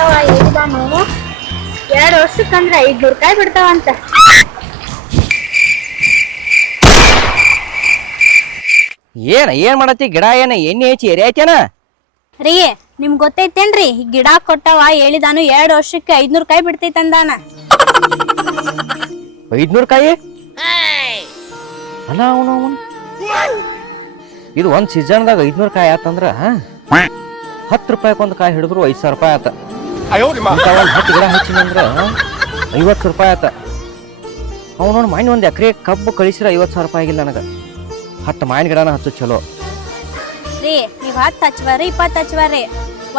ಕೊಟ್ಟವ ಹೇಳಿದಾನು 2 ವರ್ಷಕ್ಕಂದ್ರ 500 ರೂಪಾಯಿ ಬಿಡ್ತಾವಂತ. ಏನ್ ಮಾಡತ್ತಿ ಗಿಡ ಏನ ಎಣ್ಣೆ ಹಚ್ಚಿ ಎರೆ ಐತೇನ ರೀ ನಿಮ್ಗೆ ಗೊತ್ತೈತೇನ್ರಿ ಗಿಡ ಕೊಟ್ಟವ ಹೇಳಿದಾನು 2 ವರ್ಷಕ್ಕೆ 500 ರೂಪಾಯಿ ಬಿಡ್ತೈತಂದಾನ. 500 ಕಾಯಿ ಅಲ್ಲ ಅವನು ಇದು ಒಂದ್ ಸೀಸನ್ದಾಗ 500 ಕಾಯಿ ಆತಂದ್ರ 10 ರೂಪಾಯಿಗೊಂದು ಕಾಯಿ ಹಿಡಿದ್ರು 5,000 ರೂಪಾಯಿ ಆತ. 10 ಗಿಡ ಹಚ್ಚಿನಂದ್ರ 50 ರೂಪಾಯಿ ಆತ. ಅವನು ಮಾಯಿನ ಒಂದ್ ಎಕರೆ ಕಬ್ಬು ಕಳಿಸಿರ 50,000 ರೂಪಾಯಿ ಆಗಿಲ್ಲ ನನಗ. 10 ಮಾಯಿನ ಗಿಡನ ಹಚ್ಚು ಚಲೋ ರೀ. ನೀವ್ 10 ಹಚ್ವಾರಿ 20 ಹಚ್ವಾರಿ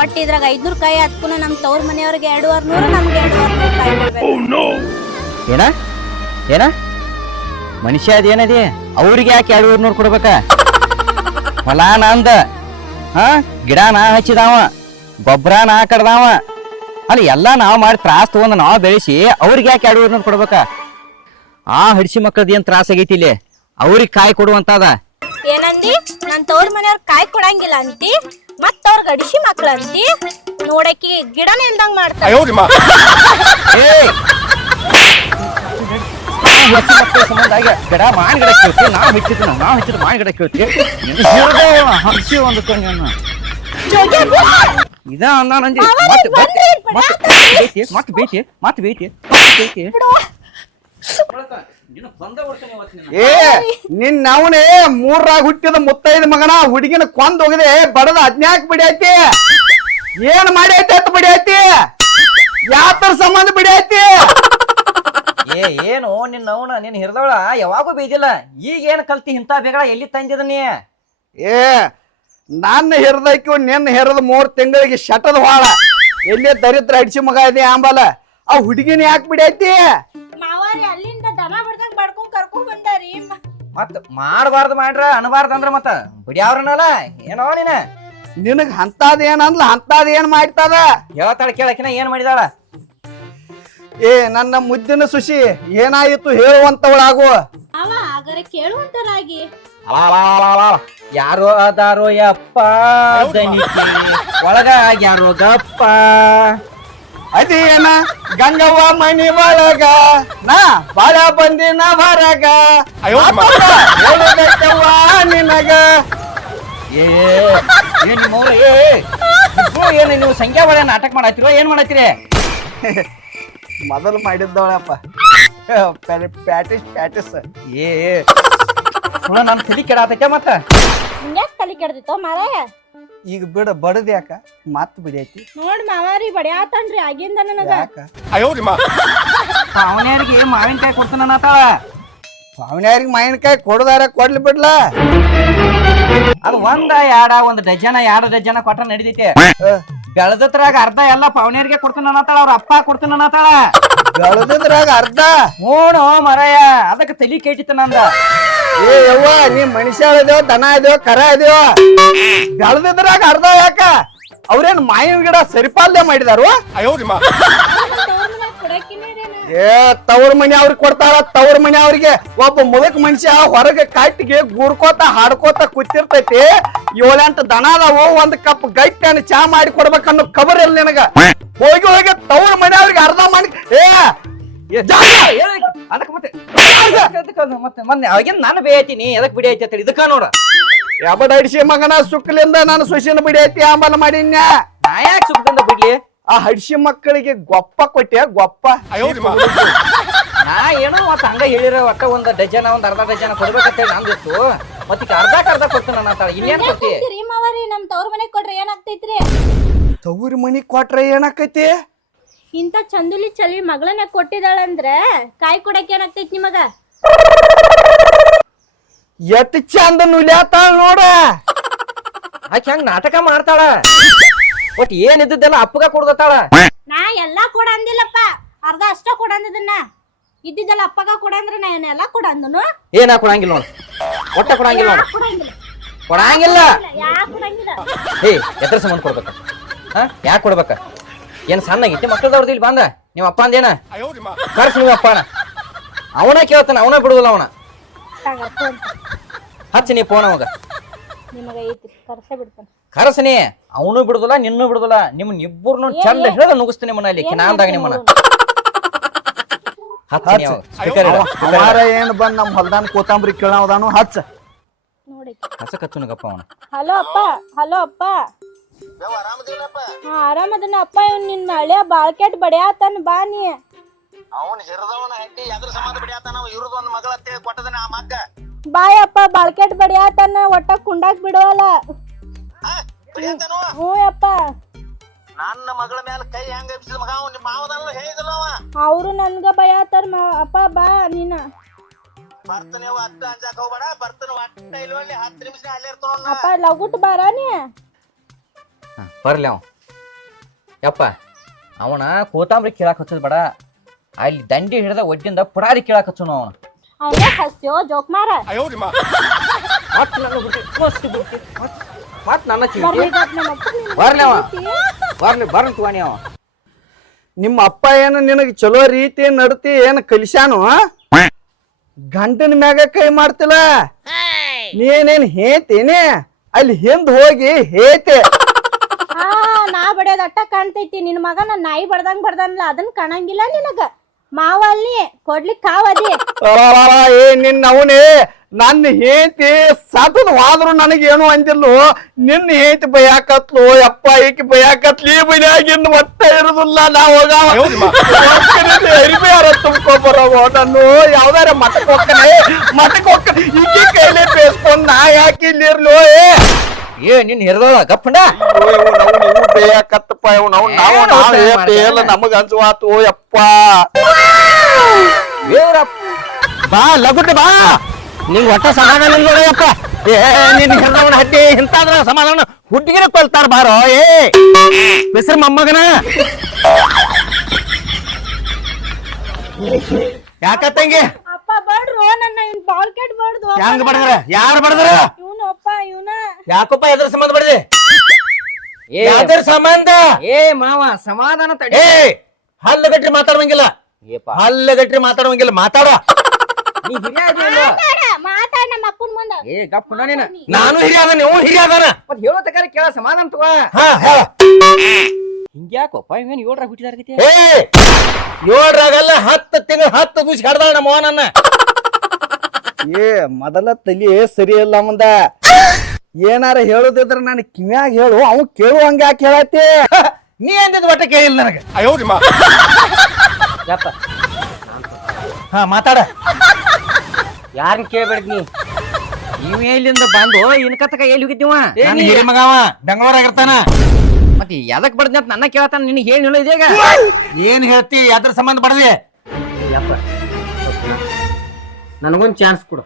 ಒಟ್ಟು ಇದ್ರಾಗ 500 ಕಾಯಿ ಹತ್ಕುನು ನಮ್ ತವ್ರ ಮನೆಯವ್ರಿಗೆ 2,200 ನಮ್ಗೆ 2,200 ಕಾಯಿ ಕೊಡ್ಬೇಕು. ಏನ ಏನ ಮನುಷ್ಯ ಅದೇನದಿ ಅವ್ರಿಗೆ ಯಾಕೆ 2,200 ಕೊಡ್ಬೇಕ? ಹೊಲ ನಂದ, ಗಿಡ ನಾ ಹಚ್ಚಿದಾವ, ಗೊಬ್ಬರ ನಾ ಕಡ್ದಾವ, ಅಲ್ಲಿ ಎಲ್ಲಾ ನಾವ್ ಮಾಡಿ ತ್ರಾಸ ತಗೊಂಡ್ ನಾವ್ ಬೆಳೆಸಿ ಅವ್ರಿಗೆ ಯಾಕೆ 2,200 ಕೊಡ್ಬೇಕ? ಆ ಹಡಿಸಿ ಮಕ್ಕಳದ ಏನ್ ತ್ರಾಸ ಆಗೈತಿ ಇಲ್ಲಿ, ಅವ್ರಿಗೆ ಕಾಯಿ ಕೊಡುವಂತದ. ಏನಂದಿ? ನನ್ ತವ್ರ ಮನೆಯವ್ರ ಕಾಯಿ ಕೊಡಂಗಿಲ್ಲ ಅಂತಿ, ಮತ್ತ ಅವ್ರ ಗಡಿಸಿ ಮಕ್ಳ ಅಂತಿ. ನೋಡಕಿ ಗಿಡನ ಇಲ್ದಂಗ್ ಮಾಡ್ತಾರೆ. ಗಿಡ ಮಾನ್ ಗಿಡ ಕೇಳ್ತಿ, ನಾವ್ ಹಚ್ಚಿದ್ ಮಾನ್ ಗಿಡ ಕೇಳ್ತಿ. ಹಚ್ಚಿ ಒಂದು ಇದ ಅಂದ ಮತ್ತೆ ಬೇಯ್ತಿ. ನಿನ್ ಅವನೇ 3ರಾಗ ಹುಟ್ಟಿದ ಮುತ್ತೈದ ಮಗನ ಹುಡುಗಿನ ಕೊಂದ್ ಹೋಗಿದೆ ಬಡದ 14 ಬಿಡೈತಿ. ಏನ್ ಮಾಡೈತಿ ಅಂತ ಬಿಡೈತಿ? ಯಾತರ ಸಂಬಂಧ ಬಿಡೈತಿ? ಏನು ನಿನ್ನವನ ನಿನ್ ಹಿರಿದವಳ ಯಾವಾಗೂ ಬೈದಿಲ್ಲ, ಈಗ ಏನ್ ಕಲ್ತಿ ಇಂತ ಬೇಗಳ ಎಲ್ಲಿ ತಂದಿದ ನೀ? ನನ್ನ ಹಿರಿದೈಕಿ ನಿನ್ನ ಹಿರಿದ 3 ತಿಂಗಳಿಗೆ ಶಟದ ಹಾಳ ಎಲ್ಲಿ ದರಿದ್ರ ಅಡಿಸಿ ಮಗ ಇದೆ ಆಂಬಲ. ಆ ಹುಡುಗಿನ ಯಾಕೆ ಬಿಡೈತಿ? ಮಾವಾರಿ ಅಲ್ಲಿಂದ ದನ ಬಡ್ದಂಗ್ ಬಡ್ಕೊಂಡ್ ಕರ್ಕೊಂಡ್ ಬಂದಾರಿ. ಮತ್ ಮಾಡಬಾರ್ದು ಮಾಡ್ರ ಅನ್ಬಾರ್ದ ಅಂದ್ರ ಮತ್ತ ಬಿಡ್ಯಾವ್ರನಲ್ಲ ಏನೋ ನೀನ. ನಿನಗ್ ಅಂತದ್ ಏನಂದ್ಲ ಅಂತದ್ ಏನ್ ಮಾಡ್ತದ? ಹೇಳ್ತಾಳ ಕೇಳಕಿನ ಏನ್ ಮಾಡಿದಾಳ? ನನ್ನ ಮುದ್ದಿನ ಸುಶಿ ಏನಾಯಿತು ಹೇಳುವಂತವಳಾಗು. ಅವ ಆಗರೆ ಕೇಳುವಂತರಾಗಿ ಯಾರೋ ಅದಾರೋ ಯಪ್ಪ ದನಿಕಿ ಒಳಗ ಯಾರೋ ಗಪ್ಪ. ಅದೇನ ಗಂಗವ್ವ ಮನಿ ಒಳಗ ನಾ ಬಾಳ ಬಂದಿನ ಹೊರಗ ಹೇಳುದಕ್ಕವ್ವ ನಿನಗ. ಏನು ನೀವು ಸಂಖ್ಯಾ ಒಳ್ಳೆ ನಾಟಕ ಮಾಡತ್ತೀರೋ ಏನ್ ಮಾಡತ್ತೀರಿ? ಮೊದಲು ಮಾಡಿದ್ದವಳಪ್ಪ ಪ್ಯಾಟಿಸ್. ನನ್ ತಲಿ ಕೆಡಾತೈತೆ ಮತ್ತ ಹಿಂಗ್ಯಾಕ್ ತಲಿ ಕೆಡ್ದಿತ್ತೋ ಮಾರಾಯ? ಈಗ ಬಿಡ ಬಡದ್ ಯಾಕ ಮತ್ ಬಿಡೈತಿ ನೋಡ್ ಮಾವಾರಿ ಬಡಿಯಾತನ್ರಿ ಆಗಿಂದ ನನಗ. ಅವನ್ಯಾರಿಗೆ ಮಾವಿನಕಾಯಿ ಕೊಡ್ತಾನತಾಳ. ಅವನ್ಯಾರಿಗೆ ಮಾವಿನಕಾಯಿ ಕೊಡದಾರ ಕೊಡ್ಲಿ ಬಿಡ್ಲ. ಅದು ಒಂದ್ ಡಜನ 2 ಡಜನ ಕೊಟ್ರ ನಡಿದೈತಿ. ಬೆಳೆದತ್ರಾಗ ಅರ್ಧ ಎಲ್ಲ ಪವನಿಯರಿಗೆ ಕೊಡ್ತಾನತಾಳ, ಅವ್ರ ಅಪ್ಪ ಕೊಡ್ತಾನತಾಳ. ಬೆಳೆದ್ರಾಗ ಅರ್ಧ ನೋಡು ಮರಯ, ಅದಕ್ಕೆ ತಲಿ ಕೇಟಿತ ನಂದ. ಯವ್ವ ನೀ ಮನುಷ್ಯ ಇದೇವ ದನ ಇದೇವ ಕರ ಇದೇವ, ಬೆಳೆದ್ರಾಗ ಅರ್ಧ ಯಾಕ? ಅವ್ರೇನ್ ಮಾವಿನ ಗಿಡ ಸರಿಪಾಲ್ಯ ಮಾಡಿದಾರು? ತವ್ರ ಮನೆ ಅವ್ರಿಗೆ ಕೊಡ್ತಾಳ. ತವ್ರ ಮನೆ ಅವ್ರಿಗೆ ಒಬ್ಬ ಮುದಕ್ ಮನುಷ್ಯ ಹೊರಗೆ ಕಟ್ಟಿಗೆ ಗುರ್ಕೋತ ಹಾಡ್ಕೋತ ಕೂತಿರ್ತೈತಿ. 7-8 ದನ ಅದಾವು, 1 ಕಪ್ ಗಟ್ಟಿನ ಚಾ ಮಾಡಿ ಕೊಡ್ಬೇಕನ್ನೋ ಖಬರ್ ಇಲ್ಲ ನಿನಗ. ಹೋಗಿ ತವ್ರ ಮನೆ ಅವ್ರಿಗೆ ಅರ್ಧ ಮಾಡಿ ಅದಕ್ಕೆ ಮತ್ತೆ ಮೊನ್ನೆ ಅವಾಗಿನ ನಾನು ಬೇಯ್ತೀನಿ ಎದಕ್ ಬಿಡಿ ಐತಿ ಅಂತ ಇದಕ್ಕ ನೋಡ. ಯಾಬಡ್ ಅಡಿಸಿ ಮಗನ ಸುಕ್ಕಲಿಂದ ನಾನು ಸುಶಿನ ಬಿಡಿ ಐತಿ ಆಂಬಲ ಮಾಡಿನ್ಯ. ನಾ ಯಾಕೆ ಸುಖದಿಂದ ಬಿಡ್ಲಿ? ಆ ಹಡಿಸಿ ಮಕ್ಕಳಿಗೆ ಗೊಪ್ಪ ಕೊಟ್ಟೆ ಗೊಪ್ಪ. ನಾ ಏನೋ ಮತ್ತ ಹಂಗ ಹೇಳಿರ ಒಟ್ಟ 1 ಡಜನ 1 ಅರ್ಧ ಡಜನ ಕೊಡ್ಬೇಕಂತ ನಂದಿತ್ತು. ಮತ್ತ ಅರ್ಧ ಕೊಡ್ತಾನ ಅಂತಾಳ. ಇನ್ನೇನ್ ಕೊಡ್ತಿ ಮಾವಾರಿ? ನಮ್ ತವ್ರ ಮನೆಗ್ ಕೊಟ್ರೆ ಏನಾಗ್ತೈತ್ರಿ? ತವ್ರ ಮನಿಗ್ ಕೊಟ್ರೆ ಏನಾಕೈತಿ? ಇಂತ ಚಂದುಲಿ ಚಲಿ ಮಗಳನ್ನ ಕೊಟ್ಟಿದಾಳಂದ್ರ ಕಾಯಿ ಕೊಡಕ್ ಏನಾಗ್ತೈತಿ ನಿಮಗ? ಎತ್ ಚಂದ ನುಲ್ಯಾತಾಳ ನೋಡ. ಆಕೆ ಹಂಗ ನಾಟಕ ಮಾಡ್ತಾಳ. ಒಟ್ ಏನ್ ಇದ್ದದ್ದೆಲ್ಲ ಅಪ್ಪಗ ಕೊಡ್ದತಾಳ. ನಾ ಎಲ್ಲಾ ಕೊಡ ಅಂದಿಲ್ಲಪ್ಪ, ಅರ್ಧ ಅಷ್ಟ ಕೊಡ ಅಂದಿದ್ದನ್ನ. ಇದ್ದಿದ್ದೆಲ್ಲ ಅಪ್ಪಗ ಕೊಡ ಅಂದ್ರ ನಾ ಏನೆಲ್ಲಾ ಕೊಡ ಅಂದನು. ಏನ ಕೊಡಂಗಿಲ್ಲ ನೋಡ, ಒಟ್ಟ ಕೊಡಂಗಿಲ್ಲ ನೋಡ, ಕೊಡಂಗಿಲ್ಲ. ಯಾಕೆ ಕೊಡಂಗಿಲ್ಲ? ಎದ್ರ ಸಂಬಂಧ ಕೊಡ್ಬೇಕ? ಯಾಕೆ ಕೊಡ್ಬೇಕ? ಏನ್ ಸಣ್ಣಗಿತ್ತು ಮಕ್ಕಳದವ್ರದ್ದು ಇಲ್ಲಿ ಬಂದ ನಿಮ್ಮ ಅಪ್ಪ ಅಂದೇನ ಕರ್ಸ್ ನಿಮ್ಮ ಅಪ್ಪನ. ಅವನ ಕೇಳ್ತಾನ, ಅವನ ಬಿಡುದಿಲ್ಲ ಅವನ. ಹಚ್ಚಿ ನೀ ಫೋನ್ ಅವಾಗ. ನಿಮಗ ಐತಿ ಕರ್ಸೇ ಬಿಡ್ತಾನ. ಕರಸನಿ ಅವನು ಬಿಡುದಿಲ್ಲ ನಿನ್ನೂ ಬಿಡುದಿಲ್ಲ ನಿಮ್ಮನ್ನ ಇಬ್ಬರನ್ನು ಚಂದ ಹಿಡಿದು ನುಗ್ಗಿಸ್ತೀನಿ ನಿಮ್ಮನ್ನ ಇಲ್ಲಿ ಕಿನಾಲ್ದಾಗ ನಿಮ್ಮನ್ನ ಹಚ್ಚ ಅವಾರ ಏನ್ ಬಂದ್ ನಮ್ ಹೊಲ್ದಾನ್ ಕೋತಂಬರಿ ಕೇಳವದಾನು ಹಚ್ಚ ನೋಡಿ. ಕಸ ಕಚ್ಚುನಗಪ್ಪ ಅವನು. ಹಲೋ ಅಪ್ಪ, ಹಲೋ ಅಪ್ಪ. ಹಾ ಆರಾಮದನ ಅಪ್ಪ. ಇವ್ ನಿನ್ನ ಹಳೆ ಬಾಳ್ಕೆಟ್ ಬಡಿಯಾತನ್ ಬಾ ನೀ. ಅವನ್ ಹಿರದವನ ಹಟ್ಟಿ ಎದ್ರ ಸಂಬಂಧ ಬಿಡ್ಯಾತಾನ ಇವ್ರದ್ದು ಒಂದ್ ಮಗಳ ಅಂತೇಳಿ ಕೊಟ್ಟದನ ಆ ಮಗ್ಗ. ಬಾಯಪ್ಪ ಬಾಳ್ಕೆಟ್ ಬಡಿಯಾತನ ಒಟ್ಟ ಕುಂಡಾಕ್ ಬಿಡವಲ್ಲ. ಬಿಡ್ಯಾತಾನು ಹ್ಞೂ ಅಪ್ಪ. ನನ್ನ ಮಗಳ ಮೇಲೆ ಕೈ ಹೆಂಗ ಎಬ್ಸಿದ ಮಗ ಅವ್ನ ನಿಮ್ಮ ಮಾವದಲ್ಲ ಹೇಳಿದಲ್ಲ ಅವ. ಅವ್ರು ನನ್ಗ ಬಯಾತಾರ ಅಪ್ಪ ಬಾ ನೀನ. ಬರ್ತಾನೆ ಅವ ಅಟ್ಟ ಅಂಜಾಕ ಹೋಗ್ಬೇಡ ಬರ್ತಾನ ಒಟ್ಟ ಇಲ್ವಲ್ಲಿ 10 ನಿಮಿಷ ಅಲ್ಲೇ ಇರ್ತಾನ ಅಪ್ಪ ಲಗುಟ್ ಬಾರ ನೀ. ಬರ್ಲಿ ಅವ ಯಪ್ಪ ಅವನ ಕೋತಾಂಬ್ರಿ ಕೇಳಾಕ್ ಹಚ್ಚದ್ ಬೇಡ ಅಲ್ಲಿ ದಂಡಿ ಹಿಡ್ದ ಒಡ್ಡಿಂದ ಪುಡಾರಿ ಕೇಳಾಕ್ ಹಚ್ಚನು ಅವನ. ಅವನೇ ಹಸ್ತ್ಯೋ ಜೋಕ್ ಮಾರ. ಮತ್ ನನ್ನ ಬರ್ಲಿ ಗಪ್ ನಮ್ಮ ಅಪ್ಪ ನಿನ್ನ ಬರ್ಲಿ ಅವ ಐತಿ. ಬರ್ಲಿ ತುವಾನಿ ಅವ. ನಿಮ್ಮ ಅಪ್ಪ ಏನ ನಿನಗ್ ಚಲೋ ರೀತಿ ನಡತಿ ಏನ್ ಕಲಿಸ್ಯಾನು? ಗಂಟನ ಮ್ಯಾಗ ಕೈ ಮಾಡ್ತಿಲ್ಲ ನೀನೇನ್ ಹೇತೇನೆ ಅಲ್ಲಿ ಹಿಂದ್ ಹೋಗಿ ಹೇತೆ. ಹಾ ನಾ ಬಡಿಯೋದ್ ಅಟ್ಟ ಕಾಣ್ತೈತಿ. ನಿನ್ ಮಗ ನನ್ ನಾಯಿ ಬಡ್ದಂಗ್ ಬಡ್ದನ್ಲ ಅದನ್ ಕಾಣಂಗಿಲ್ಲ ನಿನಗ. ಮಾವ ಅಲ್ಲಿ ಕೊಡ್ಲಿಕ್ ಕಾವದಿ. ಏ ನಿನ್ನ ಅವನೇ ನನ್ನ ಹೇತಿ ಸತದ ಹೋದ್ರು ನನಗೇನು ಅಂದಿಲ್ಲೋ. ನಿನ್ನ ಹೇತಿ ಬಯಾಕತ್ಲು ಯಪ್ಪ ಈಕಿ ಬಯಾಕತ್ಲಿ ಬೈಯಾಗಿನ್ ಒಟ್ಟ ಇರುದಿಲ್ಲ. ನಾ ಹೋಗಾವ ಅರಿಬೇರ ತುಂಬ್ಕೊಬರವ ನಾನು ಯಾವ್ದಾರ ಮಠಕ್ಕೆ ಹೋಗ್ತಾನೆ ಈಕಿ ಕೈಲೇ ಬೇಸ್ಕೊಂಡ್ ನಾ ಯಾಕೆ ಇಲ್ಲಿ ಇರ್ಲೋ. ಏ ನಿನ್ ಹಿರ್ದಳ ಗಪ್ಪಂಡ ನೀವು ಬೇಯಾಕತ್ತಪ್ಪ ನಾವು ನಮಗ ಅಂಜುವಾತು ಯಪ್ಪ. ಬಾ ಲಗುಟ್ ಬಾ ನಿಂಗ್ ಒಟ್ಟ ಸಮಾಧಾನ ನೋಡಪ್ಪ. ಏ ನಿನ್ ಹಿರ್ದವನ ಹಟ್ಟಿ ಇಂತಾದ್ರ ಸಮಾಧಾನ ಹುಟ್ಟಿಗಿನ ಕೊಲ್ತಾರ ಬಾರೋ. ಏ ಹೆಸರು ಮೊಮ್ಮಗನ ಯಾಕತ್ತಂಗೆ ಅಪ್ಪ ಬಡ್ರು ನನ್ನ ಇವ್ನ್ ಬಾಳ್ಕೆಟ್ ಬಡ್ದು. ಹೆಂಗ್ ಬಡದ್ರ ಯಾರು ಬಡದ್ರ ಇವನು ಅಪ್ಪ ಇವನ. ಯಾಕಪ್ಪ ಎದ್ರ ಸಂಬಂಧ ಬಡ್ದಿ ಯಾವ್ದ್ರ ಸಂಬಂಧ? ಏ ಮಾವ ಸಮಾಧಾನ ತಡಿ. ಏ ಹಲ್ಲಗಟ್ರಿ ಮಾತಾಡುವಂಗಿಲ್ಲ. ಹಲ್ಲಗಟ್ರಿ ಮಾತಾಡುವಂಗಿಲ್ಲ ಮಾತಾಡ. ನೀ ಹಿರಿಯ ಮಾತಾಡ ನಮ್ಮ ಅಪ್ಪನ ಮುಂದ. ಏ ಗಪ್ಪ ನೀನು ನಾನು ಹಿರಿಯಾದ ನೀವು ಹಿರಿಯಾದಾನ ಮತ್ ಹೇಳೋ ತಕಾರ ಕೇಳ ಸಮಾಧಾನ ತಗೋ. ಹಿಂಗ್ಯಾಕೋಪ್ಪ ಇವೇನು 7 ಹುಟ್ಟಿದಾರ್ಗತಿ. ಏ 7 10 ತಿಂಗಳು 10 ದಿವಸ ಕಡ್ದಾಳ ನಮ್ಮ ಅವನನ್ನ. ಏ ಮೊದಲ ತಲಿ ಸರಿ ಇಲ್ಲ ಮುಂದ ಏನಾರ ಹೇಳುದಿದ್ರ ನಾನು ಕಿವ್ಯಾಗ ಹೇಳು ಅವ್ ಕೇಳುವಂಗ ಯಾಕೆ ಹೇಳತ್ತಿ? ನೀ ಅಂದಿದ್ ಒಟ್ಟ ಕೇಳಿಲ್ಲ ನನಗೆ. ಹಾ ಮಾತಾಡ. ಯಾರನ್ನ ಕೇಳ್ಬೇಡ ನೀ. ನೀವ್ ಎಲ್ಲಿಂದ ಬಂದು ಇನ್ಕತ್ತಕ ಎಲ್ಲಿ ಹೋಗಿದ್ದೀವ? ಹಿರಿ ಮಗವ ಬೆಂಗಳೂರಾಗಿರ್ತಾನ. ಮತ್ತೆ ಎದಕ್ ಬಡ್ದಿ ಅಂತ ನನ್ನ ಕೇಳ್ತಾನ. ನಿನಗೆ ಏನ್ ಹೇಳೋ ಇದೀಗ ಏನ್ ಹೇಳ್ತಿ? ಅದ್ರ ಸಂಬಂಧ ಬಡ್ದಿ? ನನಗೊಂದ್ ಚಾನ್ಸ್ ಕೊಡು.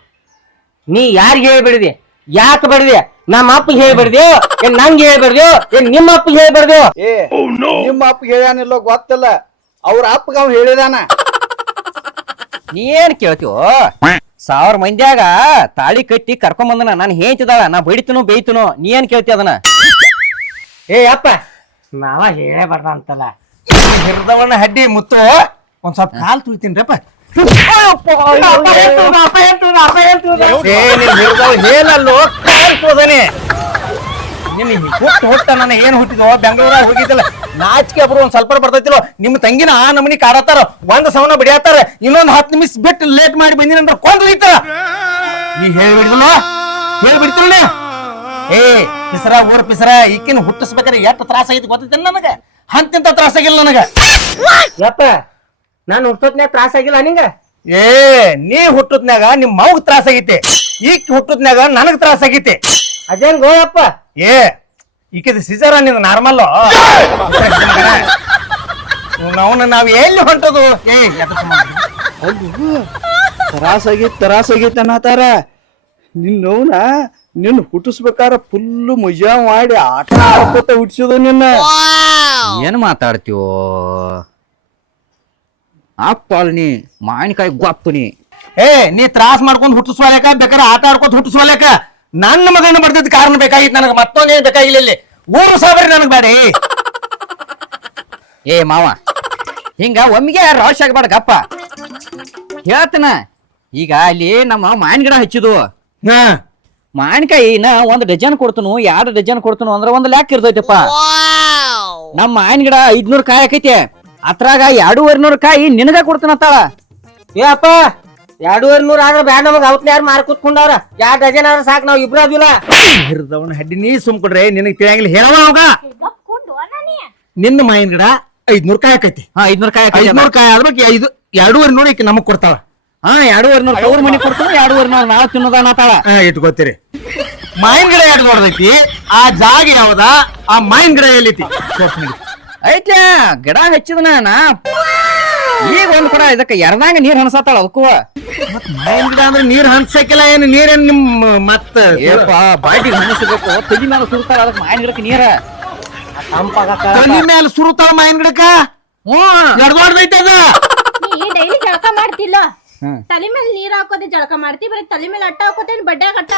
ನೀ ಯಾರಿಗೆ ಹೇಳ್ಬಿಡಿದಿ? ಯಾಕೆ ಬಡ್ದಿ? ನಮ್ಮ ಅಪ್ಪಗೆ ಹೇಳ್ಬಿಡ್ದ್ಯೋ ಏನ್ ನಂಗೆ ಹೇಳ್ಬಿಡ್ದ್ಯೋ ಏನ್ ನಿಮ್ಮ ಅಪ್ಪಗೆ ಹೇಳ್ಬಿಡ್ದ್ಯೋ? ಏ ನಿಮ್ಮ ಅಪ್ಪಗೆ ಹೇಳ್ಯಾನಿಲ್ಲೋ ಗೊತ್ತಿಲ್ಲ. ಅವ್ರ ಅಪ್ಪಗ ಅವ್ ಹೇಳಿದಾನ. ನೀ ಏನ್ ಕೇಳ್ತೀವೋ? 1000 ಮಂದ್ಯಾಗ ತಾಳಿ ಕಟ್ಟಿ ಕರ್ಕೊಂಡ್ ಬಂದನ ನಾನು ಹೇಳ್ತಿದ್ದಾಳ. ನಾ ಬೈತನು ಬೇಯ್ತನು. ನೀ ಏನ್ ಕೇಳ್ತಿ ಅದನ್ನ? ಏ ಅಪ್ಪ ನಾವ ಹೇಳೇ ಬರ್ದ ಅಂತಲ್ಲ. ಹಿರ್ದವಣ್ಣ ಹಡ್ಡಿ ಮುತ್ತು ಒಂದ್ ಸ್ವಲ್ಪ ಕಾಲ್ ತುಳಿತೀನ್ರಪ್ಪ. ಹೇಳಲ್ಲೋ ಕಾಲ್ ತುಳ್ದಾನೆ. ನಿನ್ ಹುಟ್ಟ ನನ್ನ ಏನ್ ಹುಟ್ಟಿದೋ ಬೆಂಗಳೂರಾಗ ಹೋಗಿದ್ದಲ್ಲ ನಾಚಿಕೆ ಒಬ್ರು ಒಂದ್ ಸ್ವಲ್ಪ ಬರ್ತೈತಿಲ್ಲ. ನಿಮ್ ತಂಗಿನ ಆ ನಮನಿ ಕಾಡತ್ತಾರ. ಒಂದ್ ಸವನ ಬಿಡಿಯಾತಾರ. ಇನ್ನೊಂದ್ 10 ನಿಮಿಷ ಬಿಟ್ಟು ಲೇಟ್ ಮಾಡಿ ಬಂದಿನಂದ್ರ ಕೊಂದ್ ಹೋಯ್ತಾರ. ನೀ ಹೇಳ್ಬಿಡಿದಲ್ಲ ಹೇಳ್ಬಿಡ್ತಿಲ್ಲ. ಏ ಪಿಸರ ಊರ್ ಪಿಸರ ಈಕಿನ ಹುಟ್ಟಿಸ್ಬೇಕಾರೆ ಎಷ್ಟು ತ್ರಾಸ ಐತಿ ಗೊತ್ತೈತಿಲ್ಲ ನನಗ. ಅಂತಿಂತ ತ್ರಾಸ ಆಗಿಲ್ಲ ನನಗ. ಯಪ್ಪ ನಾನು ಹುಟ್ಟೋದ್ನ್ಯಾಗ ತ್ರಾಸ ಆಗಿಲ್ಲ ನಿಂಗ? ಏ ನೀ ಹುಟ್ಟೋದ್ನ್ಯಾಗ ನಿಮ್ ಮೌಗ್ ತ್ರಾಸ ಆಗೈತಿ. ಈಕ್ ಹುಟ್ಟೋದ್ನ್ಯಾಗ ನನಗ್ ತ್ರಾಸ ಆಗೈತಿ. ಅದೇನ್ ಗೋಯಪ್ಪ? ಏ ಈಕಿದ ಸಿಜರ ನಿಂದ ನಾರ್ಮಲ್. ಅವನ ನಾವ್ ಎಲ್ಲಿ ಹೊಂಟದು? ಏ ತರಾಸಾಗೈತಿ ಅನ್ನತಾರ. ನಿನ್ನವನ ನಿನ್ನ ಹುಟ್ಟಿಸ್ಬೇಕಾರ ಫುಲ್ಲು ಮಜಾ ಮಾಡಿ ಆಟ ಆಡ್ಕೊತ ಹುಟ್ಟಿಸಿದ ನಿನ್ನ. ಏನ್ ಮಾತಾಡ್ತೀವೋ ಅಪ್ಪಳ್ನಿ ಮಾವಿನಕಾಯಿ ಗೊಪ್ಪನಿ. ಏ ನೀ ತ್ರಾಸ ಮಾಡ್ಕೊಂಡ್ ಹುಟ್ಟಿಸ್ವಾಲೇಕ ಬೇಕಾರೆ ಆಟ ಆಡ್ಕೊತ ಹುಟ್ಟಿಸ್ವಾಲೇಕ. ನನ್ನ ಮಗನ ಬರ್ತೈತಿ ಕಾರಣ ಬೇಕಾಗಿತ್ತು ನನಗ. ಮತ್ತೊಂದೇನ್ ಬೇಕಾಗಿಲ್ಲ. ಇಲ್ಲಿ 3 ಸಾವಿರ ನನಗ್ ಬೇಡ. ಏ ಮಾವ ಹಿಂಗ ಒಮ್ಮಿಗೆ ರಾಶ್ ಆಗ್ಬೇಡ ಗಪ್ಪ ಹೇಳ್ತನ. ಈಗ ಅಲ್ಲಿ ನಮ್ಮ ಮಾವಿನ ಗಿಡ ಹಚ್ಚಿದ್ವು. ಮಾವಿನಕಾಯಿ ನಾ 1 ಡಜನ್ ಕೊಡ್ತನು 2 ಡಜನ್ ಕೊಡ್ತನು ಅಂದ್ರ 1 ಲ್ಯಾಕ್ ಇರ್ತೈತಪ್ಪ. ನಮ್ಮ ಮಾವಿನ ಗಿಡ 500 ಕಾಯಿ ಆಕೈತಿ, ಅದ್ರಾಗ 2,500 ಕಾಯಿ ನಿನಗ ಕೊಡ್ತಾನತ್ತಾಳ. ಏ ಅಪ್ಪ 2,500 ಆದ್ರ ಬ್ಯಾಡ ನಮಗ ಅವತ್ನ ಯಾರು ಮಾರ್ ಕೂತ್ಕೊಂಡವ್ರ 2 ಡಜನ್ ಆದ್ರ ಸಾಕ್ ನಾವ್ ಇಬ್ರು ಅದಿಲ್ಲ. ಹಿರ್ದವನ ಹಡ್ಡಿ ನೀ ಸುಮ್ ಕೊಡ್ರೆ ನಿನಗ್ ತಿಳಿಯಂಗಿಲ್ಲ ಹೇಳವ ಅವಾಗ. ನಿನ್ನ ಮಾವಿನ ಗಿಡ 500 ಕಾಯಿ ಆಕೈತಿ. 500 ಕಾಯಿ ಆಕೈತಿ. 500 ಕಾಯಿ ಆದ್ಬೇಕು 2,500 ಈಕಿ ನಮಗ್ ಕೊಡ್ತಾಳ. 2,500 ಅವ್ರ ಮನೆ ಕೊಡ್ತಾನ, 2,500 ನಾವು ತಿನ್ನೋದಾನತ್ತಾಳ. ಇಟ್ಕೋತೀರಿ. ಮಾವಿನ ಗಿಡ ಯಾಕೆ ನೋಡ್ದೈತಿ, ಆ ಜಾಗ ಯಾವ್ದ, ಆ ಮಾವಿನ ಗಿಡ ಎಲ್ಲೈತಿ ಐತ್ಲ ಗಿಡ ಹಚ್ಚಿದನ ನಾ ಈಗ ಒಂದ್ ಕೂಡ ಇದಕ್ಕ ಎರ್ದಂಗ ನೀರ್ ಹಣಸತ್ತಾಳ ಅದಕ್ಕೂ. ಮಾವಿನ ಗಿಡ ಅಂದ್ರೆ ನೀರ್ ಹಂಚಕ್ಕಿಲ್ಲ, ಏನು ನೀರೇನ್ ನಿಮ್ ಮತ್ತ ಏಪ್ಪ ಬಾಟಿಗೆ ಹಣಸಬೇಕು, ತಲಿ ಮೇಲೆ ಸುರ್ತಾಳ ಅದಕ್ಕೆ ಮಾವಿನ ಗಿಡಕ್ಕೆ ನೀರ ತಲೆ ಮೇಲೆ ಸುರುತ್ತಾಳ ಮಾವಿನ ಗಿಡಕ್ಕ. ಎಡ್ದೋಡ್ದೈತಿ ಅದ. ನೀ ಡೈಲಿ ಜಳಕ ಮಾಡ್ತಿಲ್ಲ, ತಲೆ ಮೇಲೆ ನೀರ್ ಹಾಕೋದೆ ಜಳಕ ಮಾಡ್ತಿ, ಬರೀ ತಲೆ ಮೇಲೆ ಅಟ್ಟ ಹಾಕೋತೇನ್ ಬಡ್ಡ್ಯಾಗ ಅಟ್ಟ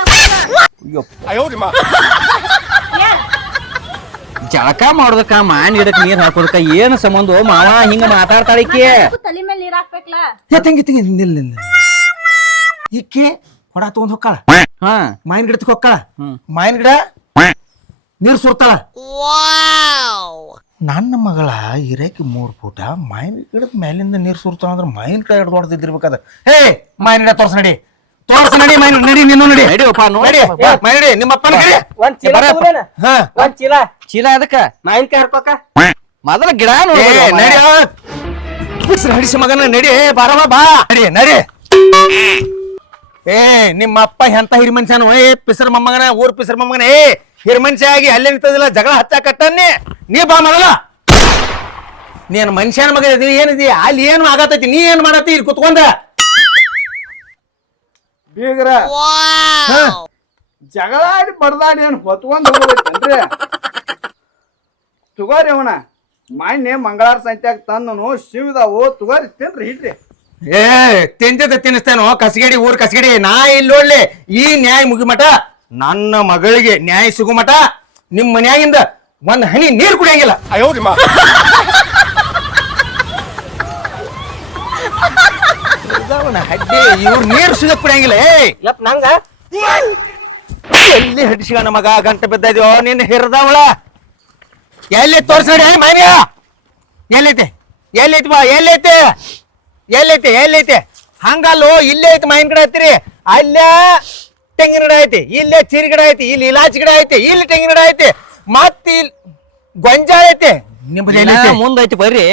ಜಳಕ ಮಾಡೋದಕ್ಕ ಮಾವಿನ ಗಿಡಕ್ಕೆ ನೀರ್ ಹಾಕೋದಕ್ಕ ಏನು ಸಂಬಂಧ ಮಾವ ಹಿಂಗ ಮಾತಾಡ್ತಾಳಿಕೆ. ತಲೆ ಮೇಲೆ ನೀರ್ ಹಾಕ್ಬೇಕಲ್ಲ. ತಂಗಿ ನಿಲ್ಲ ಈಕೆ ಹೊಡ ತಗೊಂಡ್ ಹೊಕ್ಕಾಳ, ಮಾವಿನ ಗಿಡ ಹೊಕ್ಕಾಳ, ಮಾವಿನ ಗಿಡ ನೀರ್ ಸುರ್ತಾಳ. ನನ್ನ ಮಗಳ ಇರಕ್ಕೆ 3 ಫೂಟ ಮಾವಿನ ಗಿಡದ ಮೇಲಿಂದ ನೀರ್ ಸುರ್ತಾಳ ಅಂದ್ರೆ ಮಾವಿನ ಗಿಡ ಹಿಡ್ದೊಡ್ದಿರ್ಬೇಕಾದ್ರೆ ಹೇ ಮಾವಿನ ಗಿಡ ತೋರ್ಸ ನಡಿ ಮಾವಿನ ನಡಿ ನೀನು ನಡಿ ನಡಿಯಪ್ಪ ನೋಡಿ ನಡಿ ನಿಮ್ಮಪ್ಪನ ಕಡೆ ಒಂದ್ ಚೀಲ ತಗೊಂಡೇನ? ಒಂದ್ ಚೀಲ ಚೀಲ ಅದಕ್ಕ ಮಾವಿನಕಾಯಿ ಹರ್ಕೋಕ ಮೊದಲ ಗಿಡ ಹಡಿಸಿ ಮಗನ ನಡಿ ಬಾರವ ಬಾ ನಡಿ. ನಿಮ್ಮ ಅಪ್ಪ ಎಂತ ಹಿರಿ ಮನುಷ್ಯನು, ಪಿಸರ್ ಮೊಮ್ಮಗನ ಊರ್ ಪಿಸರ್ ಮೊಮ್ಮಗನ, ಹಿರಿ ಮನುಷ್ಯ ಆಗಿ ಅಲ್ಲೇ ನಿಂತದಿಲ್ಲ ಜಗಳ ಹಚ್ಚಾಕಟ್ಟನ್ನೇ ನೀ ಬಾ ಮೊದಲ. ನೀನ್ ಮನುಷ್ಯನ ಮಗ ನೀ ಏನಿದಿ ಅಲ್ಲಿ ಏನು ಆಗತೈತಿ, ನೀ ಏನ್ ಮಾಡತ್ತಿ ಇಲ್ಲಿ ಕುತ್ಕೊಂಡ ಬೀಗ್ರ ಜಗಳಾಡಿ ಬಡ್ದಾಡಿ ಏನ್ ಹೊತ್ಕೊಂಡ್ ಹೋಗ್ಬೇಕನ್ರಿ. ತುಗೋರಿ ಅವನ ಮಾನ್ಯ ಮಂಗಳಾರ ಸಂತ್ಯಾಗ ತಂದನು ಶಿವದಾವು ತುಗೋರಿ ತಿನ್ರಿ ಹಿಡ್ರಿ. ತಿನ್ನಿಸ್ತೇನೋ ಕಸಗಡಿ ಊರ್ ಕಸಗಡಿ. ನಾ ಇಲ್ಲಿ ನೋಡ್ಲಿ ಈ ನ್ಯಾಯ ಮುಗಿಮಟ, ನನ್ನ ಮಗಳಿಗೆ ನ್ಯಾಯ ಸಿಗುಮಟ ನಿಮ್ ಮನ್ಯಾಗಿಂದ ಒಂದ್ ಹನಿ ನೀರ್ ಕುಡಿಯಂಗಿಲ್ಲ. ಹಡ್ಡಿ ಇವ್ರು ನೀರು ಸಿಗಕ್ ಕುಡಿಯಂಗಿಲ್ಲ. ಯಪ್ ನಂಗ ಎಲ್ಲಿ ಹಡಿಸಿಗಣ ಮಗ ಗಂಟೆ ಬಿದ್ದೋ ನಿನ್ನ ಹಿರ್ದವಳ ಎಲ್ಲಿ ತೋರ್ಸಡಿ ಮೈನ ಎಲ್ಲೈತಿ ಬಾ ಎಲ್ಲೈತೆ ಹಂಗಲ್ಲೋ ಇಲ್ಲೇ ಐತಿ ಮಾವಿನ ಗಿಡ ಐತ್ರಿ, ಅಲ್ಲೇ ತೆಂಗಿನ ಗಿಡ ಐತಿ, ಇಲ್ಲೇ ಚಿರಿ ಗಿಡ ಐತಿ, ಇಲ್ಲಿ ಇಲಾಚಿ ಗಿಡ ಐತಿ, ಇಲ್ಲಿ ತೆಂಗಿನ ಗಿಡ ಐತಿ, ಮತ್ತ ಇಲ್ಲಿ ಗೊಂಜಾಳ ಐತಿ. ನಿಮ್ದು ಮುಂದೈತಿ ಬರ್ರಿ.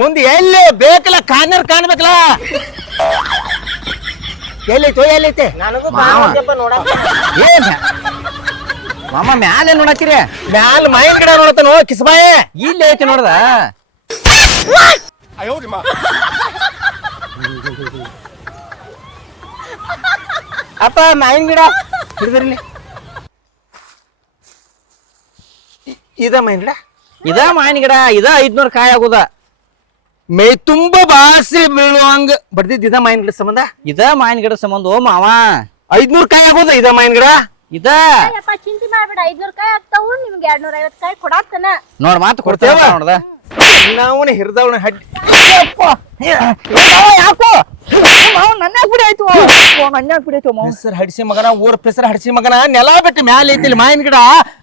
ಮುಂದೆ ಎಲ್ಲಿ ಬೇಕಲ್ಲ ಕಾಣ್ಬೇಕಲ್ಲ. ಎಲ್ಲೈತೆ ನನಗೂ ಬಾಳಪ್ಪ ನೋಡಕ್. ಏನ್ ಮಾಮ ಮ್ಯಾಲೆ ನೋಡತ್ತೀರಿ? ಮ್ಯಾಲ ಮಾವಿನ ಗಿಡ ನೋಡತನೋ ಕಿಸ್ಬಾಯ್ ಇಲ್ಲಿ ಐತಿ ನೋಡ್ದ. ಅಪ್ಪ ಮಾವಿನ ಗಿಡ ಹಿಡಿದ್ರಲ್ಲಿ ಇದ ಮಾವಿನ ಗಿಡ, ಇದ ಮಾವಿನ ಗಿಡ, ಇದ 500 ಕಾಯಿ ಆಗುದ. ಮೈ ತುಂಬಾ ಬಾಸಿ ಬೀಳುವಂಗ ಬಡ್ದಿದ್ ಇದ ಮಾವಿನ ಗಿಡ ಸಂಬಂಧ. ಇದ ಮಾವಿನ ಗಿಡ ಸಂಬಂಧ ಓ ಮಾವ 500 ಕಾಯಿ ಆಗೋದ ಇದ ಮಾವಿನ ಗಿಡ. ಇದ ಚಿಂತೆ ಮಾಡ್ಬೇಡ, 500 ಕಾಯಿ ಆಗ್ತಾವು, ನಿಮ್ಗೆ 250 ಕಾಯಿ ಕೊಡಾತನ. ನೋಡ್ ಮಾತು ಕೊಡ್ತೇವ ನೋಡ್ದ. ನಾವನ ಹಿರ್ದವನ ಹಡ್ಡಿ ಯಾಕೋ ನನ್ನ ಕುಡಿ ಆಯ್ತು, ನನ್ನ ಕುಡಿ ಆಯ್ತು. ಹೆಸರು ಹಡಿಸಿ ಮಗನ ಊರ್ ಹೆಸರು ಹಡಿಸಿ ಮಗನ ನೆಲ ಬಿಟ್ಟು ಮ್ಯಾಲ ಐತಿಲ್ ಮಾವಿನ ಗಿಡ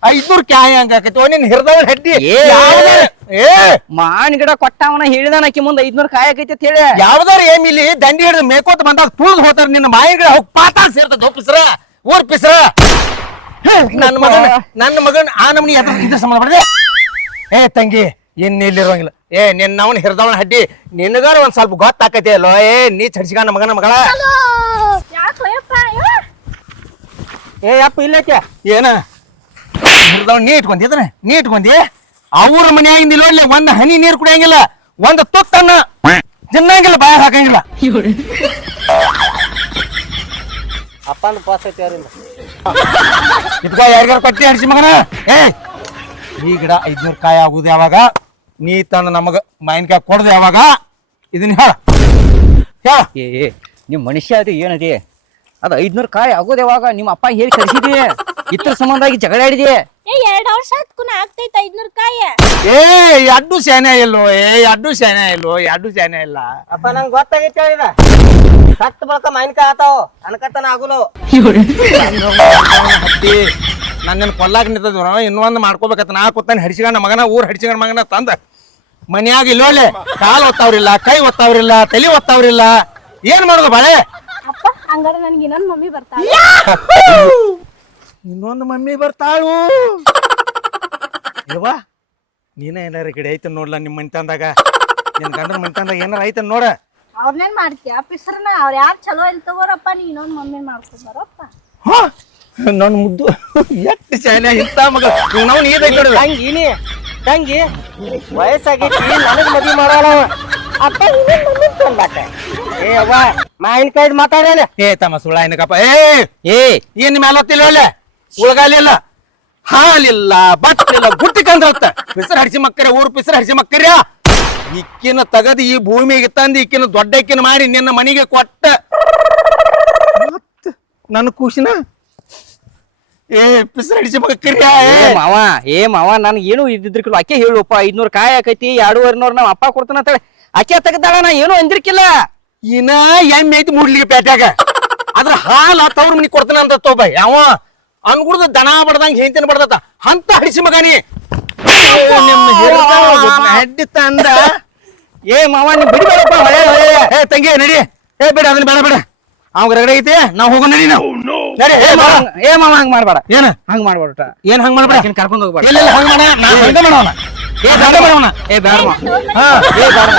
500 ಕಾಯಿ ಹಂಗ ಆಕೈತಿ. ನಿನ್ ಹಿರ್ದವನ ಹಡ್ಡಿ ಮಾವಿನ ಗಿಡ ಕೊಟ್ಟವನ ಹೇಳಿದಾನ ಆಕಿ ಮುಂದೆ 500 ಕಾಯಿ ಆಕೈತಿ ಅಂತ ಹೇಳಿ. ಯಾವ್ದಾರ ಏಮಿಲಿ ದಂಡಿ ಹಿಡಿದು ಮೇಕೋತ ಬಂದಾಗ ತುಳ್ದು ಹೋತಾರ ನಿನ್ನ ಮಾವಿನ ಗಿಡ ಹೋಗಿ ಪಾತಾಳ ಸೇರ್ತದ ಪಿಸ್ರ ಊರ್ ಪಿಸ್ರ. ನನ್ನ ಮಗನ್ ಆ ನಮ್ನಿ ಇದ್ರ ಸಂಬಂಧ ಪಡೆದೆ. ತಂಗಿ ಇನ್ನಿಲ್ಲಿರೋಂಗಿಲ್ಲ. ನಿನ್ನವನ್ ಹಿರ್ದವನ ಹಡ್ಡಿ ನಿನಗಾರ ಒಂದ್ ಸ್ವಲ್ಪ ಗೊತ್ತಾಕೈತಿ ಅಲ್ಲೋ. ನೀ ಚಡ್ಸಿಗ ಮಗನ ಮಗಳ ಅಪ್ಪ ಇಲ್ಲಕ್ಕೆ ಏನ ಹಿರ್ದವನ್ ನೀ ಇಟ್ಕೊಂಡಿ ಅವ್ರ ಮನ್ಯಾಗಿಂದ ಇಲ್ಲೋಡ್ಲಿ ಒಂದ್ ಹನಿ ನೀರ್ ಕುಡಿಯಂಗಿಲ್ಲ, ಒಂದ್ ತುತ್ತನ್ನ ತಿನ್ನಂಗಿಲ್ಲ, ಬಾಯ ಹಾಕಂಗಿಲ್ಲ. ಅಪ್ಪಂದು ಪಾಸ್ ಐತಿ ಯಾರಿಂದ ಇದ್ಕ ಯಾರಿಗಾರ ಕೊಟ್ಟಿ ಹಡಿಸಿ ಮಗನ. ಈ ಗಿಡ 500 ಕಾಯಿ ಆಗುದು ಯಾವಾಗ, ನೀ ತಂದ ನಮಗ ಮಾವಿನಕಾಯಿ ಕೊಡದು ಯಾವಾಗ, ಇದನ್ನ ಹೇಳ. ನಿಮ್ ಮನುಷ್ಯ ಅದು ಏನದಿ, ಅದ 500 ಕಾಯಿ ಆಗೋದ್ ಯಾವಾಗ? ನಿಮ್ಮ ಅಪ್ಪ ಹೇಳಿ ಕಳ್ಸಿದಿ, ಇತ್ರ ಸಂಬಂಧಾಗಿ ಜಗಳ ಆಡಿದಿ. 2 ವರ್ಷ ಆತ್ಕುನ ಆಗ್ತೈತ 500 ಕಾಯಿ. ಅಡ್ಡು ಶಾನೆ ಇಲ್ಲೋ, ಅಡ್ಡು ಶಾನೆ ಇಲ್ಲ. ಅಪ್ಪ ನಂಗೆ ಗೊತ್ತಾಗೈತಿ ಹೇಳಿದ ಸತ್ತ ಬಳಕ ಮಾವಿನಕಾಯಿ ಆತಾವ ಅನ್ಕತನ ಆಗುಲು ಹತ್ತಿ ನನ್ನನ್ನು ಕೊಲ್ಲಾಕ ನಿಂತದ ಇನ್ನೊಂದು ಮಾಡ್ಕೋಬೇಕತ್ತ ನಾ ಕೂತಾನೆ ಹಡಿಸಿಗಣ್ಣ ಮಗನ ಊರ್ ಹಡಿಸಿಗಣ್ಣ ಮಗನ ತಂದ ಮನ್ಯಾಗ ಇಲ್ಲೋಲೆ ಕಾಲ್ ಒತ್ತಾವ್ರಿಲ್ಲ ಕೈ ಒತ್ತಾವ್ರಿಲ್ಲ ತಲೆ ಒತ್ತಾವ್ರಿಲ್ಲ ಏನ್ ಮಾಡೋದು ಬಾಳೆ ಅಪ್ಪ ಹಂಗಾರೆ ನನ್ಗೆ ಇನ್ನೊಂದ್ ಮಮ್ಮಿ ಬರ್ತಾಳೆ. ಇನ್ನೊಂದು ಮಮ್ಮಿ ಬರ್ತಾಳು ಇಲ್ವಾ ನೀನ ಏನಾರ ಗಿಡ ಐತ ನೋಡ್ಲ ನಿಮ್ಮ ಮನಿತಂದಾಗ ನಿನ್ ಗಂಡನ ಮನಿತಂದಾಗ ಏನಾರ ಐತ ನೋಡ ಅವ್ರನ್ನೇನ್ ಮಾಡ್ತೀಯ ಪಿಸ್ರನ ಅವ್ರ ಯಾರು ಚಲೋ ಇಲ್ಲ ತಗೋರಪ್ಪ ನೀ ಇನ್ನೊಂದ್ ಮಮ್ಮಿ ಮಾಡ್ಕೊಂಡ್ ಬರಪ್ಪ. ನನ್ ಮುದ್ದು ಎಷ್ಟು ಶಾಲೆ ಇಂತ ಮಗ ನಾವು ನೀರ್ ಐತ ನೋಡ ತಂಗಿ ತಂಗಿ ವಯಸ್ಸಾಗೈತಿ ನನಗ್ ಮದ್ವಿ ಮಾಡಲ್ಲ ಅಪ್ಪ ಇನ್ನೊಂದ್ ಮಮ್ಮಿ ತಂದಾಕ ಏ ಅವ್ವ ಮಾವಿನಕಾಯ್ದು ಮಾತಾಡೇನೆ ಏ ತಮ್ಮ ಸುಳ್ಳ ಏನಕಪ್ಪ ಏ ಏನ್ ಮೇಲೆ ಹೊತ್ತಿಲ್ಲ ಒಳ್ಳೆ ಉಳಗಾಲಿಲ್ಲ ಹಾಲಿಲ್ಲ ಬಟ್ಟಿಲ್ಲ ಗುಟ್ಟಿ ಕಂದ್ರತ್ತ ಪಿಸರ್ ಹಡಿಸಿ ಮಕ್ಕರೆ ಊರು ಪಿಸರ್ ಹಡಿಸಿ ಮಕ್ಕರ್ಯ ಇಕ್ಕಿನ ತಗದು ಈ ಭೂಮಿಗೆ ತಂದು ಇಕ್ಕಿನ ದೊಡ್ಡ ಇಕ್ಕಿನ ಮಾಡಿ ನಿನ್ನ ಮನೆಗೆ ಕೊಟ್ಟ ನನ್ನ ಖುಷಿನ ಏ ಪಿಸರ್ ಹಡಿಸಿ ಮಕ್ಕರ್ಯ ಏ ಮಾವ ನನ್ಗೆ ಏನು ಇದ್ದಿದ್ರಿಕಿಲ್ಲ ಆಕೆ ಹೇಳುಪ್ಪ 500 ಕಾಯಿ ಆಕೈತಿ 2,500 ನಾವ್ ಅಪ್ಪ ಕೊಡ್ತಾನ ಅಂತೇಳಿ ಆಕೆ ತೆಗ್ದಾಳ ನಾ ಏನು ಅಂದಿರ್ಕಿಲ್ಲ ಇನ್ನ ಎಮ್ಮೆ ಐತಿ ಮೂಡ್ಲಿಕ್ಕೆ ಪೇಟ್ಯಾಗ ಅದ್ರ ಹಾಲ ತವ್ರ ಮನಿ ಕೊಡ್ತಾನ ಅಂತ ತೋಬ ಯಾವ ಅನ್ಗುಡ್ದ ದನ ಬಡ್ದಂಗ ಹೆಂತಿನ ಬಡ್ದತ್ತ ಅಂತ ಹಡಿಸಿ ಮಗನಿ ಹೆಡ್ಡಿ ತಂದ ಏ ಮಾವ ನೀ ಬಿಡ್ಬೇಡಪ್ಪ ಏ ತಂಗಿ ನಡಿ ಏ ಬೇಡ ಅದನ್ನ ಬೇಡ ಬೇಡ ಅವಾಗ ರಗಡೆ ಐತಿ ನಾವ್ ಹೋಗೋ ನಡಿ ನಾವು ನಡಿ ಏ ಮಾವ ಹಂಗ್ ಮಾಡ್ಬೇಡ ಏನ ಹಂಗ್ ಮಾಡ್ಬೇಡ ಏನ್ ಹಂಗ್ ಮಾಡ್ಬೇಡ ಕರ್ಕೊಂಡ್ ಹೋಗ್ಬೇಡ ಇಲ್ಲ ಹಂಗ ಮಾಡ ನಾ ಹಂಗ ಮಾಡೋಣ ಏ ಹಂಗ ಮಾಡೋಣ ಏ ಬೇಡ ಮಾವ ಹಾ ಏ ಬೇಡ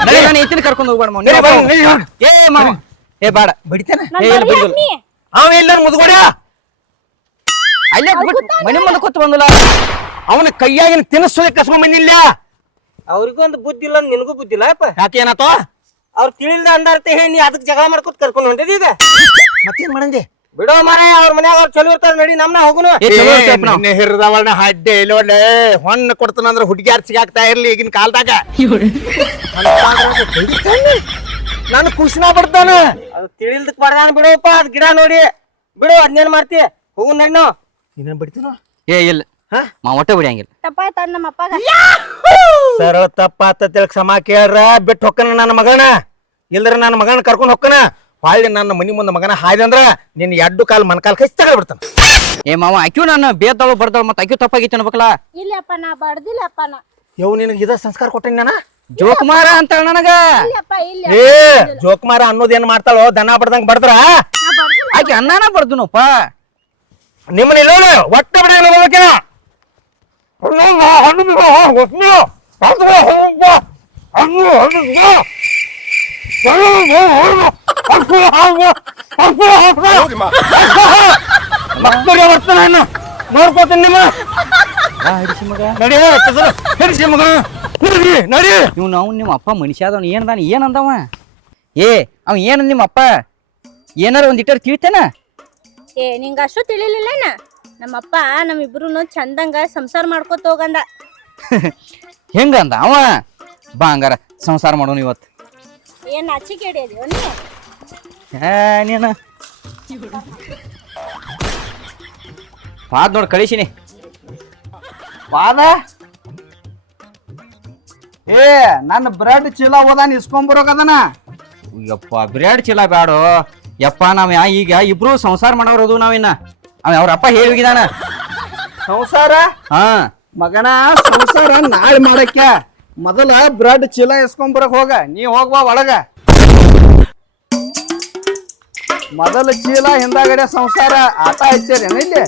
ನಡಿ ನಾನು ಈತಿನ ಕರ್ಕೊಂಡ್ ಹೋಗ್ಬೇಡ ಮಾವ ನಡಿ, ಬಾ, ನಡಿ, ಹೋಗ್. ಏ ಮಾವ ಏ ಬೇಡ ಬಡಿತೇನೆ ನಾನ್ ಏ, ಇಲ್ಲ, ಬರ್ಲಿ ಬಿಡುದಿಲ್ಲ. ಅಪ್ಪಿ. ಅವ ಇಲ್ಲ ಮುದ್ಗೋಡ್ಯ ಅಲ್ಲೇ ಬಿಟ್ಟು ಮನೆ ಮುಂದೆ ಕೂತ್ ಬಂದಿಲ್ಲ ಅವನ ಕೈಯಾಗಿನ ತಿನ್ನಿಸೋದಕ್ಕೆ ಕಸ್ಕೊಂಡ್ ಬಂದಿಲ್ಲ ಅವ್ರಿಗೂ ಒಂದು ಬುದ್ಧಿ ಇಲ್ಲ ನಿನಗೂ ಬುದ್ಧಿ ಇಲ್ಲ ಅಪ್ಪ ಯಾಕೆ ಏನಾತೋ ಅವ್ರು ತಿಳಿಲ್ದ ಅಂದಾರ್ತೆ ಹೇಳಿ ನೀ ಅದಕ್ಕೆ ಜಗಳ ಮಾಡ್ಕೊತ ಕರ್ಕೊಂಡು ಹೊಂಟಿದ್ ಈಗ ಮತ್ತೇನ್ ಮಾಡಂದಿ ಬಿಡೋ ಮಾರ ಅವ್ರ ಮನ್ಯಾಗ ಅವ್ರು ಚಲೋ ಇರ್ತಾರ ನಡಿ ನಮ್ನ ಹೋಗುನು ಏ ಚಲೋ ಇರ್ತೈತ್ ನಾವ್. ಹಿರಿದವಳನ್ನ ಹಡ್ಡೆ ಇಲ್ಲೋಡ್ಲೆ ಹೊಣ್ಣ ಕೊಡ್ತಾನಂದ್ರ ಹುಡುಗಿಯಾರ್ ಸಿಗಾಕ್ತಾ ಇರ್ಲಿ ಈಗಿನ ಕಾಲದಾಗ ನಾನು ಖುಷಿನ ಬಿಡ್ತಾನ ಅದು ತಿಳಿಲ್ದಕ್ ಬರ್ದಾನ ಬಿಡೋಪ್ಪ ಅದ್ ಗಿಡ ನೋಡಿ ಬಿಡು ಅದ್ನೇನ್ ಮಾಡ್ತಿ ಹೋಗು ನಡಿ ನಾವು ಇನ್ನೇನ್ ಬಿಡ್ತೀನೋ ಏ ಇಲ್ಲ ಮಾವ ಒಟ್ಟೆ ಬಿಡಿಯಂಗಿಲ್ಲ ತಪ್ಪಾಯ್ತ ನಮ್ಮ ಅಪ್ಪಗ. ಸರಳ ತಪ್ಪಾತ ತಿಳ್ಕ ಸಮ ಕೇಳ್ರ ಬಿಟ್ಟು ಹೊಕ್ಕನ ನನ್ನ ಮಗನ ಇಲ್ದ್ರ ನನ್ನ ಮಗನ ಕರ್ಕೊಂಡ್ ಹೊಕ್ಕನ ಹೊಳ್ಳಿ ನನ್ನ ಮನಿ ಮುಂದೆ ಮಗನ ಹಾಯ್ದ ಅಂದ್ರ ನಿನ್ ಎಡ್ಡು ಕಾಲ್ ಮನ್ಕಾಲ್ ಕೈ ತಗೊಳ್ಬಿಡ್ತಾನ ಏ ಮಾವ ಅಕ್ಯೂ ನಾನು ಬೇದ್ದಾಳು ಬರ್ದಾಳು ಮತ್ತೆ ಅಕ್ಯೂ ತಪ್ಪಾಗಿತ್ತು ಅನ್ಬೇಕಲ್ಲ ಇಲ್ಲಪ್ಪ ನಾ ಬಡ್ದಿಲ್ಲಪ್ಪ ನಾ ಯವ್ ನಿನಗೆ ಇದ ಸಂಸ್ಕಾರ ಕೊಟ್ಟೆ ನಾನು ಜೋಕುಮಾರ ಅಂತ ನನಗ ಇಲ್ಲಪ್ಪ ಇಲ್ಲ ಏ ಜೋಕುಮಾರ ಅನ್ನೋದೇನ್ ಮಾಡ್ತಾಳೋ ದನ ಬಡ್ದಂಗ್ ಬಡದ್ರ ಆಕೆ ಅನ್ನಾನ ಬರ್ದುನಪ್ಪ ನಿಮ್ಮನ್ನ ಇಲ್ಲ ಒಟ್ಟ ಬಿಡ ಹೋಗ್ಬೇಕಿನ ಬರ್ತಾನ ನೋಡ್ಕೋತೀನಿ ನಿಮ್ಮ ನಡಿ ಹಿಡಿಸಿ ಮಗ ನಡಿ ನಡಿ ಇವ್ ನಾವು ನಿಮ್ಮ ಅಪ್ಪ ಮನುಷ್ಯ ಅದವನ್ ಏನದಾನ ಏನಂದವ ಏ ಅವ ಏನ ನಿಮ್ಮ ಅಪ್ಪ ಏನಾರ ಒಂದ್ ಇಟ್ಟರ್ ತಿಳಿತೇನ ಏ ನಿಂಗ ಅಷ್ಟು ತಿಳಿಲಿಲ್ಲೇನ ನಮ್ಮಪ್ಪ ನಮ್ಮಿಬ್ರು ಚಂದಂಗ ಸಂಸಾರ ಮಾಡ್ಕೊತ ಹೋಗಂದ. ಹೆಂಗಂದ ಅವ ಬಾ ಹಂಗಾರ ಸಂಸಾರ ಮಾಡೋನು ಇವತ್ತು ಏನ್ ನಾಚಿಕೆ ಹಿಡಿಯದಿವ ನೀ ನೀನ ಪಾದ್ ನೋಡ್ ಕಳಿಸಿನಿ ವಾದ ಏ ನನ್ನ ಬ್ರೆಡ್ ಚೀಲ ಓದಾನ ಇಸ್ಕೊಂಬರೋಕದನ ಯಪ್ಪ ಬ್ರೆಡ್ ಚೀಲ ಬ್ಯಾಡು ಯಪ್ಪ ನಾವ್ ಈಗ ಇಬ್ರು ಸಂಸಾರ ಮಾಡೋರದು ನಾವಿನ್ನ ಅವ ಅವ್ರ ಅಪ್ಪ ಹೇಳಿದಾನ ಸಂಸಾರ ಹಾ ಮಗನ ಸಂಸಾರ ನಾಳೆ ಮಾಡಕ್ಕೆ ಮೊದಲ ಬ್ರೆಡ್ ಚೀಲ ಇಸ್ಕೊಂಬರಕ್ ಹೋಗ ನೀ ಹೋಗ್ಬಾ ಒಳಗ ಮೊದಲ ಚೀಲ ಹಿಂದಾಗಡೆ ಸಂಸಾರ ಆಟ ಹಚ್ಚೇರಿ ಇಲ್ಲಿ